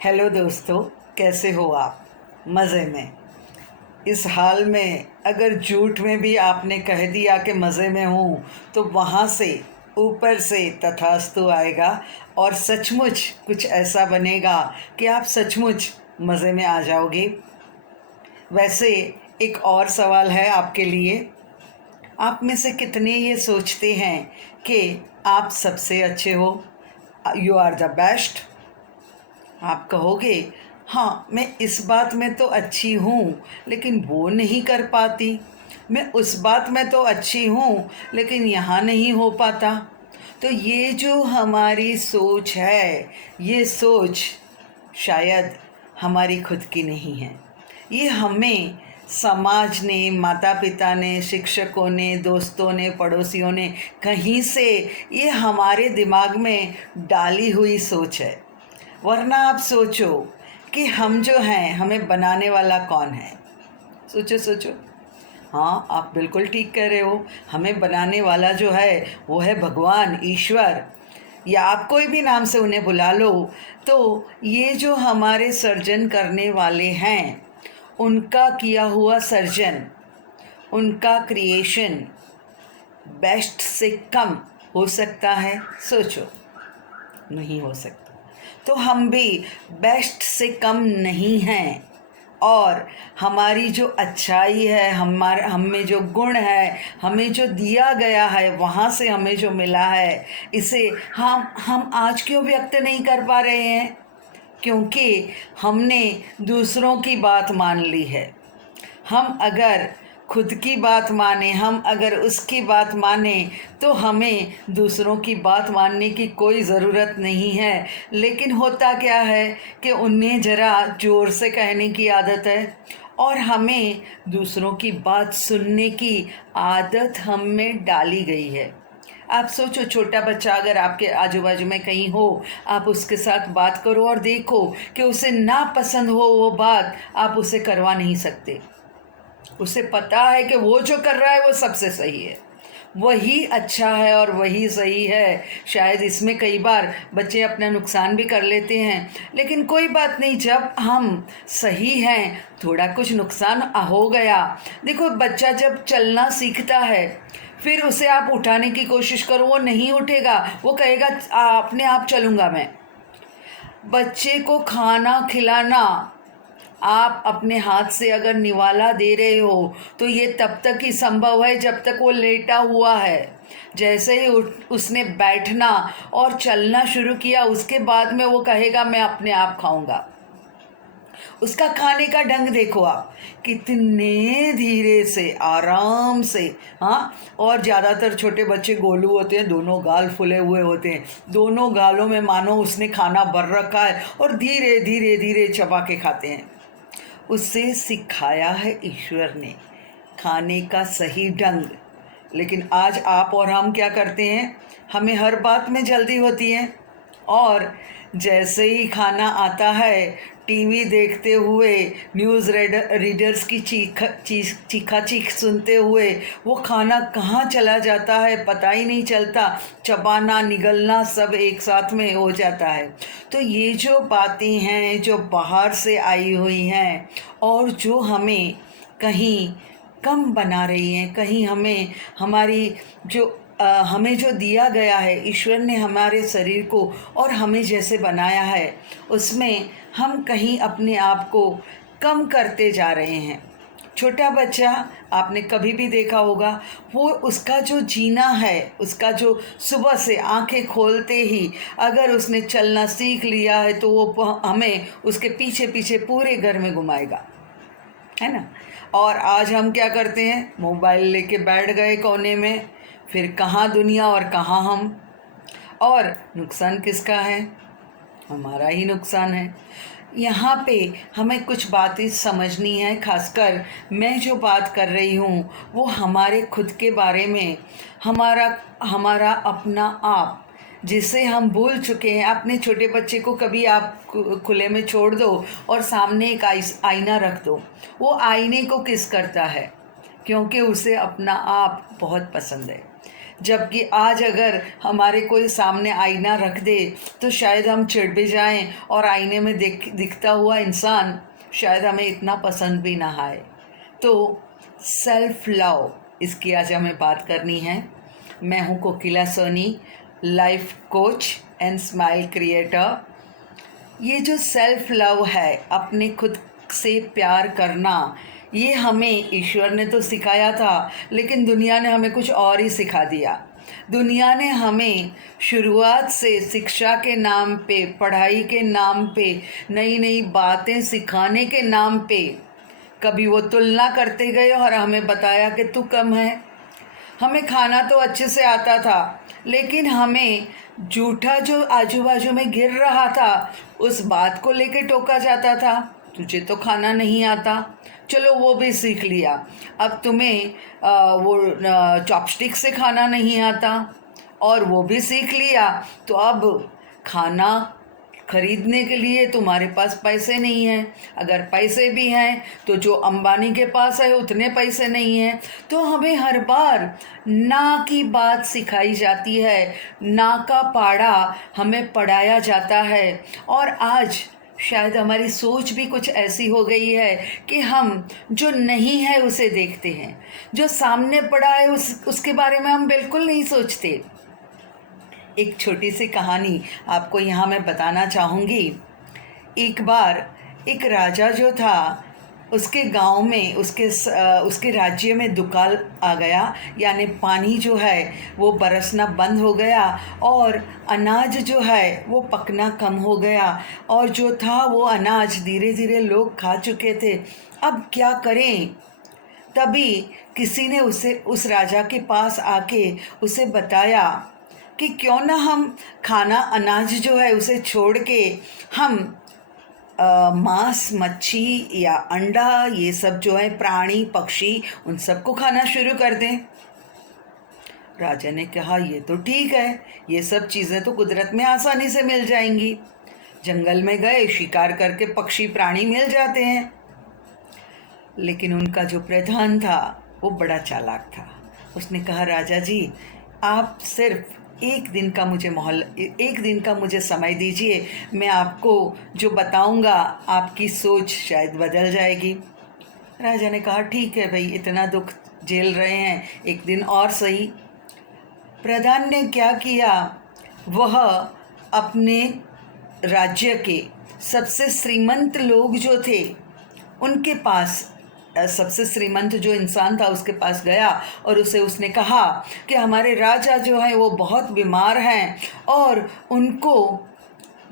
Hello दोस्तों, कैसे हो आप? मज़े में। इस हाल में अगर झूठ में भी आपने कह दिया कि मज़े में हूँ, तो वहाँ से ऊपर से तथास्तु आएगा और सचमुच कुछ ऐसा बनेगा कि आप सचमुच मज़े में आ जाओगे। वैसे एक और सवाल है आपके लिए। आप में से कितने ये सोचते हैं कि आप सबसे अच्छे हो? You are the best. आप कहोगे, हाँ मैं इस बात में तो अच्छी हूँ लेकिन वो नहीं कर पाती, मैं उस बात में तो अच्छी हूँ लेकिन यहाँ नहीं हो पाता। तो ये जो हमारी सोच है, ये सोच शायद हमारी खुद की नहीं है। ये हमें समाज ने, माता पिता ने, शिक्षकों ने, दोस्तों ने, पड़ोसियों ने कहीं से ये हमारे दिमाग में डाली हुई सोच है। वरना आप सोचो कि हम जो हैं, हमें बनाने वाला कौन है? सोचो सोचो। हाँ, आप बिल्कुल ठीक कह रहे हो। हमें बनाने वाला जो है वो है भगवान, ईश्वर, या आप कोई भी नाम से उन्हें बुला लो। तो ये जो हमारे सर्जन करने वाले हैं, उनका किया हुआ सर्जन, उनका क्रिएशन बेस्ट से कम हो सकता है? सोचो, नहीं हो सकता। तो हम भी बेस्ट से कम नहीं हैं। और हमारी जो अच्छाई है, हम में जो गुण है, हमें जो दिया गया है, वहाँ से हमें जो मिला है, इसे हम आज क्यों व्यक्त नहीं कर पा रहे हैं? क्योंकि हमने दूसरों की बात मान ली है। हम अगर खुद की बात माने, हम अगर उसकी बात माने, तो हमें दूसरों की बात मानने की कोई ज़रूरत नहीं है। लेकिन होता क्या है कि उन्हें ज़रा ज़ोर से कहने की आदत है और हमें दूसरों की बात सुनने की आदत हम में डाली गई है। आप सोचो, छोटा बच्चा अगर आपके आजू बाजू में कहीं हो, आप उसके साथ बात करो और देखो कि उसे ना पसंद हो वो बात, आप उसे करवा नहीं सकते। उसे पता है कि वो जो कर रहा है वो सबसे सही है, वही अच्छा है और वही सही है। शायद इसमें कई बार बच्चे अपना नुकसान भी कर लेते हैं, लेकिन कोई बात नहीं, जब हम सही हैं, थोड़ा कुछ नुकसान हो गया। देखो, बच्चा जब चलना सीखता है, फिर उसे आप उठाने की कोशिश करो, वो नहीं उठेगा, वो कहेगा अपने आप चलूँगा मैं। बच्चे को खाना खिलाना, आप अपने हाथ से अगर निवाला दे रहे हो तो ये तब तक ही संभव है जब तक वो लेटा हुआ है। जैसे ही उसने बैठना और चलना शुरू किया, उसके बाद में वो कहेगा मैं अपने आप खाऊंगा। उसका खाने का ढंग देखो आप, कितने धीरे से, आराम से। हाँ, और ज़्यादातर छोटे बच्चे गोलू होते हैं, दोनों गाल फुले हुए होते हैं, दोनों गालों में मानो उसने खाना भर रखा है और धीरे धीरे धीरे चबा के खाते हैं। उसे सिखाया है ईश्वर ने खाने का सही ढंग। लेकिन आज आप और हम क्या करते हैं? हमें हर बात में जल्दी होती है, और जैसे ही खाना आता है, टीवी देखते हुए, न्यूज़ रीडर्स की चीखा चीख सुनते हुए वो खाना कहाँ चला जाता है पता ही नहीं चलता। चबाना, निगलना सब एक साथ में हो जाता है। तो ये जो बातें हैं जो बाहर से आई हुई हैं और जो हमें कहीं कम बना रही हैं, कहीं हमें हमारी जो हमें जो दिया गया है, ईश्वर ने हमारे शरीर को और हमें जैसे बनाया है, उसमें हम कहीं अपने आप को कम करते जा रहे हैं। छोटा बच्चा, आपने कभी भी देखा होगा, वो उसका जो जीना है, उसका जो सुबह से आंखें खोलते ही अगर उसने चलना सीख लिया है, तो वो हमें उसके पीछे पीछे पूरे घर में घुमाएगा, है ना? और आज हम क्या करते हैं? मोबाइल लेके बैठ गए कोने में, फिर कहाँ दुनिया और कहाँ हम। और नुकसान किसका है? हमारा ही नुकसान है। यहाँ पे हमें कुछ बातें समझनी है। खासकर मैं जो बात कर रही हूँ वो हमारे खुद के बारे में, हमारा हमारा अपना आप, जिसे हम भूल चुके हैं। अपने छोटे बच्चे को कभी आप खुले में छोड़ दो और सामने एक आईना रख दो, वो आईने को किस करता है? क्योंकि उसे अपना आप बहुत पसंद है। जबकि आज अगर हमारे कोई सामने आईना रख दे तो शायद हम चिढ़ भी जाएं और आईने में दिखता हुआ इंसान शायद हमें इतना पसंद भी ना आए। तो सेल्फ लव, इसकी आज हमें बात करनी है। मैं हूँ Kokila Soni, life coach and smile creator. ये जो सेल्फ लव है, अपने खुद से प्यार करना, ये हमें ईश्वर ने तो सिखाया था, लेकिन दुनिया ने हमें कुछ और ही सिखा दिया। दुनिया ने हमें शुरुआत से शिक्षा के नाम पे, पढ़ाई के नाम पे, नई नई बातें सिखाने के नाम पे कभी वो तुलना करते गए और हमें बताया कि तू कम है। हमें खाना तो अच्छे से आता था, लेकिन हमें जूठा जो आजू बाजू में गिर रहा था उस बात को लेके टोका जाता था, तुझे तो खाना नहीं आता, चलो वो भी सीख लिया। अब तुम्हें वो चॉपस्टिक से खाना नहीं आता और वो भी सीख लिया, तो अब खाना खरीदने के लिए तुम्हारे पास पैसे नहीं हैं। अगर पैसे भी हैं तो जो अंबानी के पास है उतने पैसे नहीं हैं। तो हमें हर बार ना की बात सिखाई जाती है, ना का पाड़ा हमें पढ़ाया जाता है। और आज शायद हमारी सोच भी कुछ ऐसी हो गई है कि हम जो नहीं है उसे देखते हैं, जो सामने पड़ा है उसके बारे में हम बिल्कुल नहीं सोचते। एक छोटी सी कहानी आपको यहाँ मैं बताना चाहूँगी। एक बार एक राजा जो था, उसके गांव में, उसके राज्य में दुकाल आ गया, यानी पानी जो है वो बरसना बंद हो गया और अनाज जो है वो पकना कम हो गया, और जो था वो अनाज धीरे धीरे लोग खा चुके थे। अब क्या करें? तभी किसी ने उस राजा के पास आके उसे बताया कि क्यों ना हम खाना, अनाज जो है उसे छोड़ के हम मांस, मच्छी या अंडा, ये सब जो है प्राणी पक्षी, उन सबको खाना शुरू कर दें। राजा ने कहा ये तो ठीक है, ये सब चीज़ें तो कुदरत में आसानी से मिल जाएंगी। जंगल में गए, शिकार करके पक्षी प्राणी मिल जाते हैं। लेकिन उनका जो प्रधान था वो बड़ा चालाक था। उसने कहा राजा जी, आप सिर्फ एक दिन का मुझे समय दीजिए, मैं आपको जो बताऊंगा आपकी सोच शायद बदल जाएगी। राजा ने कहा ठीक है भाई, इतना दुख झेल रहे हैं, एक दिन और सही। प्रधान ने क्या किया, वह अपने राज्य के सबसे श्रीमंत लोग जो थे उनके पास, सबसे श्रीमंत जो इंसान था उसके पास गया और उसने कहा कि हमारे राजा जो है वो बहुत बीमार हैं और उनको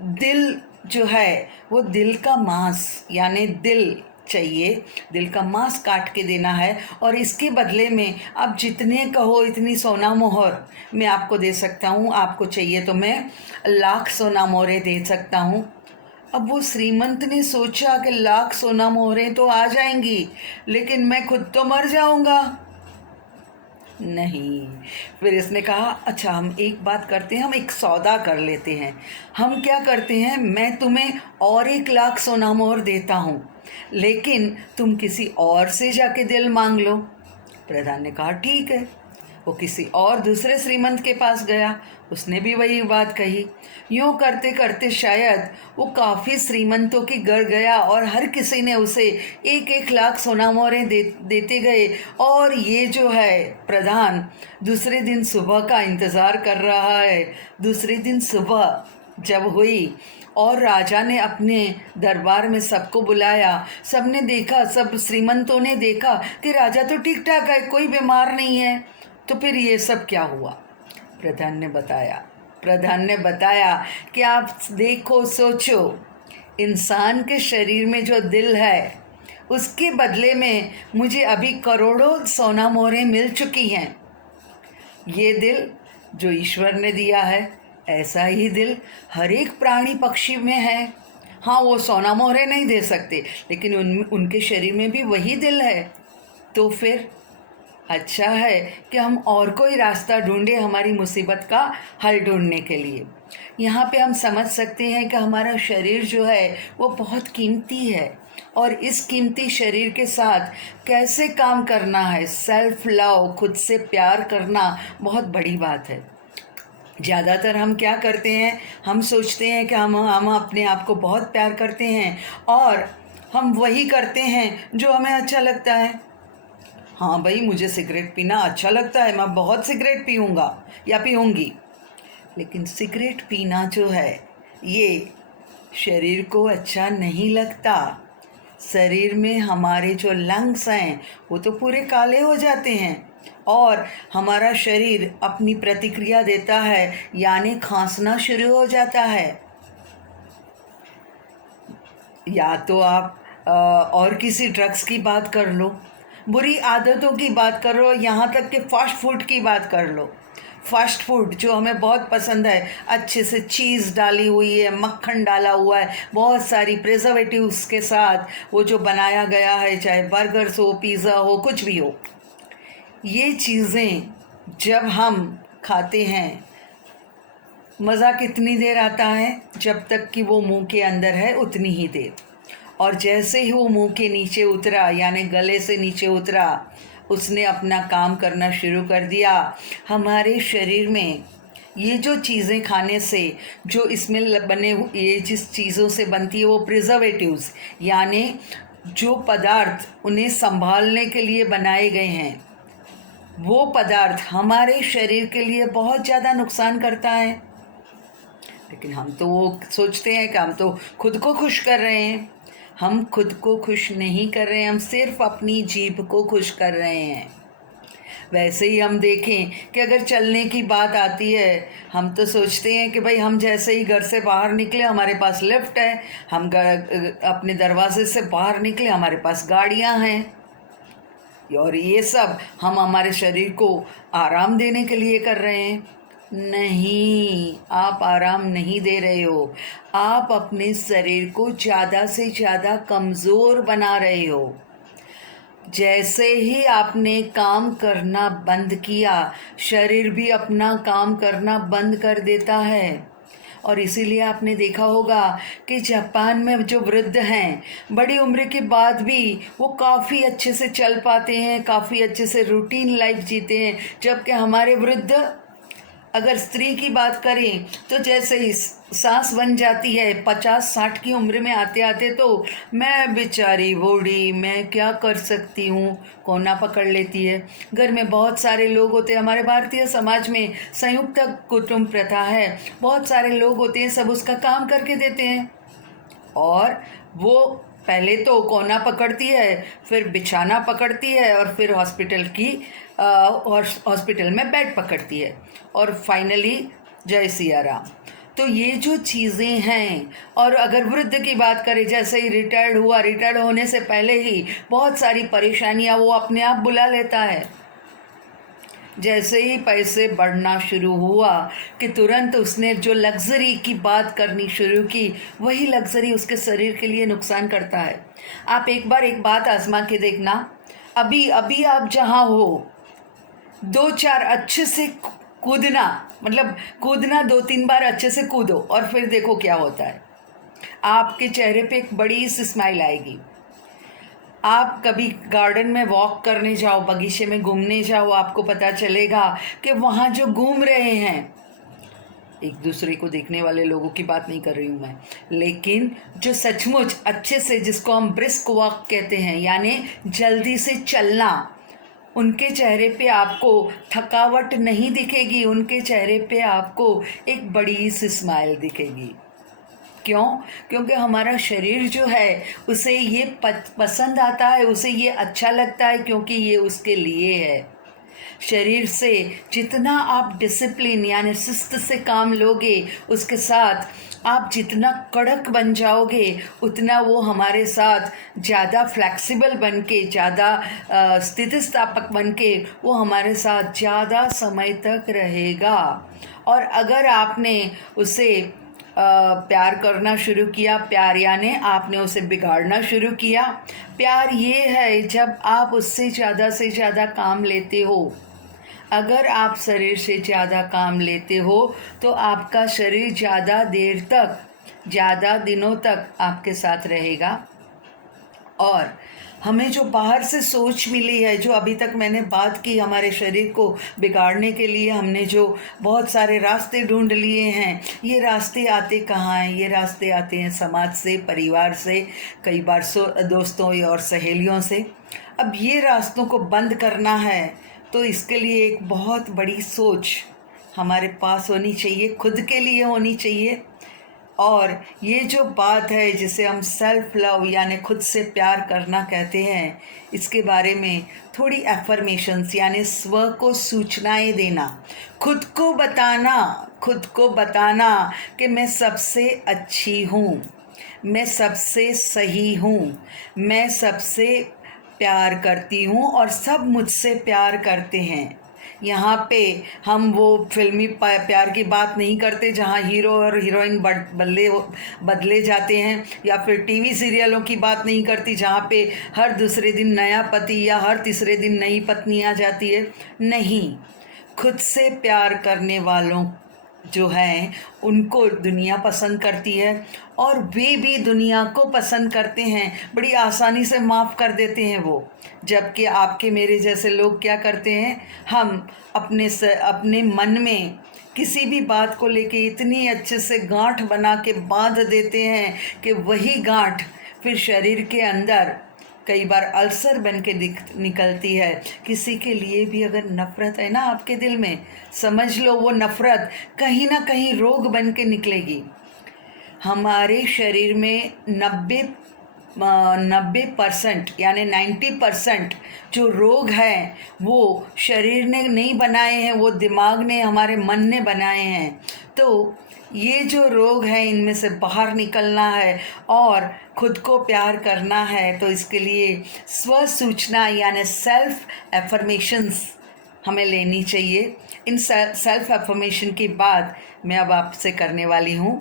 दिल जो है वो दिल का मांस, यानी दिल चाहिए, दिल का मांस काट के देना है, और इसके बदले में आप जितने कहो इतनी सोना मोहर मैं आपको दे सकता हूँ। आपको चाहिए तो मैं 1,00,000 सोना मोहरें दे सकता हूँ। अब वो श्रीमंत ने सोचा कि 1,00,000 सोना मोहरें तो आ जाएंगी, लेकिन मैं खुद तो मर जाऊंगा। नहीं, फिर इसने कहा अच्छा हम एक बात करते हैं, हम एक सौदा कर लेते हैं। हम क्या करते हैं, मैं तुम्हें और 1,00,000 सोना मोहर देता हूँ, लेकिन तुम किसी और से जाके दिल मांग लो। प्रधान ने कहा ठीक है। वो किसी और दूसरे श्रीमंत के पास गया, उसने भी वही बात कही। यूँ करते करते शायद वो काफ़ी श्रीमंतों की घर गया और हर किसी ने उसे 1,00,000 सोना मोहरें देते गए। और ये जो है प्रधान दूसरे दिन सुबह का इंतज़ार कर रहा है। दूसरे दिन सुबह जब हुई और राजा ने अपने दरबार में सबको बुलाया, सबने देखा, सब श्रीमंतों ने देखा कि राजा तो ठीक ठाक है, कोई बीमार नहीं है। तो फिर ये सब क्या हुआ? प्रधान ने बताया कि आप देखो, सोचो, इंसान के शरीर में जो दिल है उसके बदले में मुझे अभी करोड़ों सोना मोहरें मिल चुकी हैं। ये दिल जो ईश्वर ने दिया है, ऐसा ही दिल हर एक प्राणी पक्षी में है। हाँ, वो सोना मोहरें नहीं दे सकते, लेकिन उनके शरीर में भी वही दिल है। तो फिर अच्छा है कि हम और कोई रास्ता ढूंढे हमारी मुसीबत का हल ढूंढने के लिए। यहाँ पे हम समझ सकते हैं कि हमारा शरीर जो है वो बहुत कीमती है, और इस कीमती शरीर के साथ कैसे काम करना है। सेल्फ लव, खुद से प्यार करना बहुत बड़ी बात है। ज़्यादातर हम क्या करते हैं, हम सोचते हैं कि हम अपने आप को बहुत प्यार करते हैं, और हम वही करते हैं जो हमें अच्छा लगता है। हाँ भाई, मुझे सिगरेट पीना अच्छा लगता है, मैं बहुत सिगरेट पीऊँगा या पीऊँगी। लेकिन सिगरेट पीना जो है ये शरीर को अच्छा नहीं लगता। शरीर में हमारे जो लंग्स हैं वो तो पूरे काले हो जाते हैं, और हमारा शरीर अपनी प्रतिक्रिया देता है, यानी खांसना शुरू हो जाता है। या तो आप और किसी ड्रग्स की बात कर लो, बुरी आदतों की बात कर लो, यहाँ तक कि फास्ट फूड की बात कर लो। फास्ट फूड जो हमें बहुत पसंद है, अच्छे से चीज़ डाली हुई है, मक्खन डाला हुआ है, बहुत सारी प्रिजर्वेटिव्स के साथ वो जो बनाया गया है, चाहे बर्गर्स हो, पिज़्ज़ा हो, कुछ भी हो। ये चीज़ें जब हम खाते हैं, मज़ा कितनी देर आता है, जब तक कि वो मुंह के अंदर है उतनी ही देर। और जैसे ही वो मुंह के नीचे उतरा, यानी गले से नीचे उतरा, उसने अपना काम करना शुरू कर दिया। हमारे शरीर में ये जो चीज़ें खाने से, जो इसमें बने ये जिस चीज़ों से बनती है वो प्रिजर्वेटिव्स, यानी जो पदार्थ उन्हें संभालने के लिए बनाए गए हैं, वो पदार्थ हमारे शरीर के लिए बहुत ज़्यादा नुकसान करता है। लेकिन हम तो वो सोचते हैं कि हम तो खुद को खुश कर रहे हैं। हम खुद को खुश नहीं कर रहे हैं, हम सिर्फ अपनी जीभ को खुश कर रहे हैं। वैसे ही हम देखें कि अगर चलने की बात आती है, हम तो सोचते हैं कि भाई हम जैसे ही घर से बाहर निकले हमारे पास लिफ्ट है, हम अपने दरवाजे से बाहर निकले हमारे पास गाड़ियां हैं, और ये सब हम हमारे शरीर को आराम देने के लिए कर रहे हैं। नहीं, आप आराम नहीं दे रहे हो, आप अपने शरीर को ज़्यादा से ज़्यादा कमज़ोर बना रहे हो। जैसे ही आपने काम करना बंद किया, शरीर भी अपना काम करना बंद कर देता है। और इसीलिए आपने देखा होगा कि जापान में जो वृद्ध हैं, बड़ी उम्र के बाद भी वो काफ़ी अच्छे से चल पाते हैं, काफ़ी अच्छे से रूटीन लाइफ जीते हैं। जबकि हमारे वृद्ध, अगर स्त्री की बात करें तो जैसे ही सांस बन जाती है 50-60 की उम्र में आते आते, तो मैं बेचारी बूढ़ी, मैं क्या कर सकती हूँ, कोना पकड़ लेती है। घर में बहुत सारे लोग होते हैं, हमारे भारतीय समाज में संयुक्त कुटुंब प्रथा है, बहुत सारे लोग होते हैं, सब उसका काम करके देते हैं, और वो पहले तो कोना पकड़ती है, फिर बिछाना पकड़ती है, और फिर हॉस्पिटल में बेड पकड़ती है, और फाइनली जय सिया राम। तो ये जो चीज़ें हैं, और अगर वृद्ध की बात करें, जैसे ही रिटायर्ड होने से पहले ही बहुत सारी परेशानियां वो अपने आप बुला लेता है। जैसे ही पैसे बढ़ना शुरू हुआ कि तुरंत उसने जो लग्ज़री की बात करनी शुरू की, वही लग्ज़री उसके शरीर के लिए नुकसान करता है। आप एक बात आजमा के देखना, अभी अभी आप जहाँ हो, 2-4 अच्छे से कूदना, मतलब कूदना 2-3 बार अच्छे से कूदो, और फिर देखो क्या होता है। आपके चेहरे पे एक बड़ी सी स्माइल आएगी। आप कभी गार्डन में वॉक करने जाओ, बगीचे में घूमने जाओ, आपको पता चलेगा कि वहाँ जो घूम रहे हैं, एक दूसरे को देखने वाले लोगों की बात नहीं कर रही हूँ मैं, लेकिन जो सचमुच अच्छे से, जिसको हम ब्रिस्क वॉक कहते हैं, यानी जल्दी से चलना, उनके चेहरे पे आपको थकावट नहीं दिखेगी, उनके चेहरे पे आपको एक बड़ी सी स्माइल दिखेगी। क्यों? क्योंकि हमारा शरीर जो है उसे ये पसंद आता है, उसे ये अच्छा लगता है, क्योंकि ये उसके लिए है। शरीर से जितना आप डिसिप्लिन यानी शिस्त से काम लोगे, उसके साथ आप जितना कड़क बन जाओगे, उतना वो हमारे साथ ज़्यादा फ्लेक्सिबल बन के, ज़्यादा स्थितिस्थापक बन के वो हमारे साथ ज़्यादा समय तक रहेगा। और अगर आपने उसे प्यार करना शुरू किया, प्यार यानी आपने उसे बिगाड़ना शुरू किया। प्यार ये है जब आप उससे ज़्यादा से ज़्यादा काम लेते हो। अगर आप शरीर से ज़्यादा काम लेते हो तो आपका शरीर ज़्यादा देर तक, ज़्यादा दिनों तक आपके साथ रहेगा। और हमें जो बाहर से सोच मिली है, जो अभी तक मैंने बात की, हमारे शरीर को बिगाड़ने के लिए हमने जो बहुत सारे रास्ते ढूंढ लिए हैं, ये रास्ते आते कहाँ हैं? ये रास्ते आते हैं समाज से, परिवार से, कई बार दोस्तों और सहेलियों से। अब ये रास्तों को बंद करना है तो इसके लिए एक बहुत बड़ी सोच हमारे पास होनी चाहिए, खुद के लिए होनी चाहिए। और ये जो बात है जिसे हम सेल्फ लव यानी खुद से प्यार करना कहते हैं, इसके बारे में थोड़ी एफर्मेशंस यानी स्व को सूचनाएं देना, खुद को बताना कि मैं सबसे अच्छी हूँ, मैं सबसे सही हूँ, मैं सबसे प्यार करती हूँ और सब मुझसे प्यार करते हैं। यहाँ पे हम वो फिल्मी प्यार की बात नहीं करते जहाँ हीरो और हीरोइन बदले जाते हैं, या फिर टीवी सीरियलों की बात नहीं करती जहाँ पे हर दूसरे दिन नया पति या हर तीसरे दिन नई पत्नी आ जाती है। नहीं, खुद से प्यार करने वालों जो हैं उनको दुनिया पसंद करती है और वे भी दुनिया को पसंद करते हैं, बड़ी आसानी से माफ़ कर देते हैं वो। जबकि आपके मेरे जैसे लोग क्या करते हैं, हम अपने मन में किसी भी बात को लेके इतनी अच्छे से गांठ बना के बांध देते हैं कि वही गांठ फिर शरीर के अंदर कई बार अल्सर बन के निकलती है। किसी के लिए भी अगर नफ़रत है ना आपके दिल में, समझ लो वो नफ़रत कहीं ना कहीं रोग बन के निकलेगी। हमारे शरीर में 90% यानी 90% जो रोग हैं वो शरीर ने नहीं बनाए हैं, वो दिमाग ने, हमारे मन ने बनाए हैं। तो ये जो रोग हैं इनमें से बाहर निकलना है और खुद को प्यार करना है, तो इसके लिए स्व सूचना यानी सेल्फ एफर्मेशंस हमें लेनी चाहिए। इन सेल्फ एफर्मेशन की बात मैं अब आपसे करने वाली हूँ।